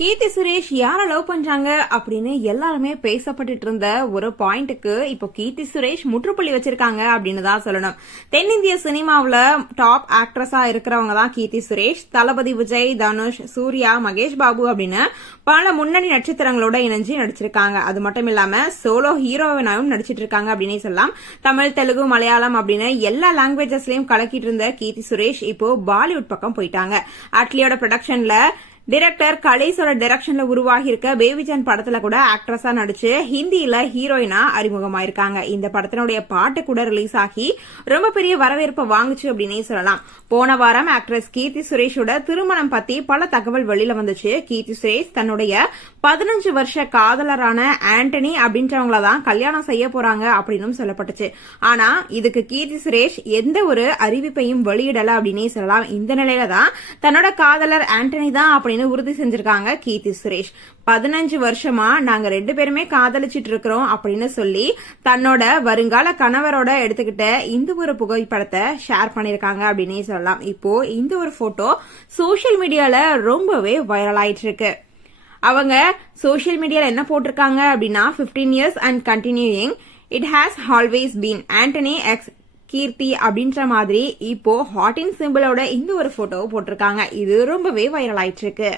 கீர்த்தி சுரேஷ் யாரை லவ் பண்றாங்க அப்படின்னு எல்லாருமே பேசப்பட்டுட்டு இருந்த ஒரு பாயிண்ட்டுக்கு இப்போ கீர்த்தி சுரேஷ் முற்றுப்புள்ளி வச்சிருக்காங்க அப்படின்னு தான் சொல்லணும். தென்னிந்திய சினிமாவில் டாப் ஆக்ட்ரஸா இருக்கிறவங்க தான் கீர்த்தி சுரேஷ் தளபதி விஜய் தனுஷ் சூர்யா மகேஷ் பாபு அப்படின்னு பல முன்னணி நட்சத்திரங்களோட இணைஞ்சு நடிச்சிருக்காங்க. அது மட்டும் இல்லாம சோலோ ஹீரோவினாவும் நடிச்சிட்டு இருக்காங்க அப்படின்னே சொல்லலாம். தமிழ் தெலுங்கு மலையாளம் அப்படின்னு எல்லா லாங்குவேஜஸ்லயும் கலக்கிட்டு இருந்த கீர்த்தி சுரேஷ் இப்போ பாலிவுட் பக்கம் போயிட்டாங்க. அட்லியோட ப்ரொடக்ஷன்ல டிரெக்டர் கலேஸோட டைரக்ஷன்ல உருவாகியிருக்க பேபிஜான் படத்துல கூட ஆக்ட்ரஸா நடிச்சு ஹிந்தியில ஹீரோயினா அறிமுகமாயிருக்காங்க. இந்த படத்தினுடைய பாட்டு கூட ரிலீஸ் ஆகி ரொம்ப பெரிய வரவேற்பை வாங்குச்சு அப்படின்னே சொல்லலாம். போன வாரம் ஆக்ட்ரஸ் கீர்த்தி சுரேஷோட திருமணம் பத்தி பல தகவல் வெளியில வந்துச்சு. கீர்த்தி சுரேஷ் தன்னுடைய பதினஞ்சு வருஷ காதலரான ஆண்டனி அப்படின்றவங்கள தான் கல்யாணம் செய்ய போறாங்க அப்படின்னு சொல்லப்பட்டுச்சு. ஆனா இதுக்கு கீர்த்தி சுரேஷ் எந்த ஒரு அறிவிப்பையும் வெளியிடல அப்படின்னே சொல்லலாம். இந்த நிலையில தான் தன்னோட காதலர் ஆண்டனி தான் அப்படின்னு உறுதி செஞ்சிருக்காங்க கீர்த்தி சுரேஷ். பதினஞ்சு வருஷமா நாங்க ரெண்டு பேருமே காதலிச்சிட்டு இருக்கிறோம் அப்படின்னு சொல்லி தன்னோட வருங்கால கணவரோட எடுத்துக்கிட்ட இந்த ஒரு புகைப்படத்தை ஷேர் பண்ணிருக்காங்க அப்படின்னே சொல்லலாம். இப்போ இந்த ஒரு போட்டோ சோஷியல் மீடியால ரொம்பவே வைரல் ஆயிட்டு இருக்கு அவங்க சோஷியல் மீடியால என்ன போட்டிருக்காங்க அப்படின்னா 15 years and continuing it has always been Antony X Keerthy அப்படின்ற மாதிரி இப்போ ஹாட்டின் சிம்பிளோட இந்த ஒரு போட்டோவை போட்டிருக்காங்க. இது ரொம்பவே வைரல் ஆயிட்டு இருக்கு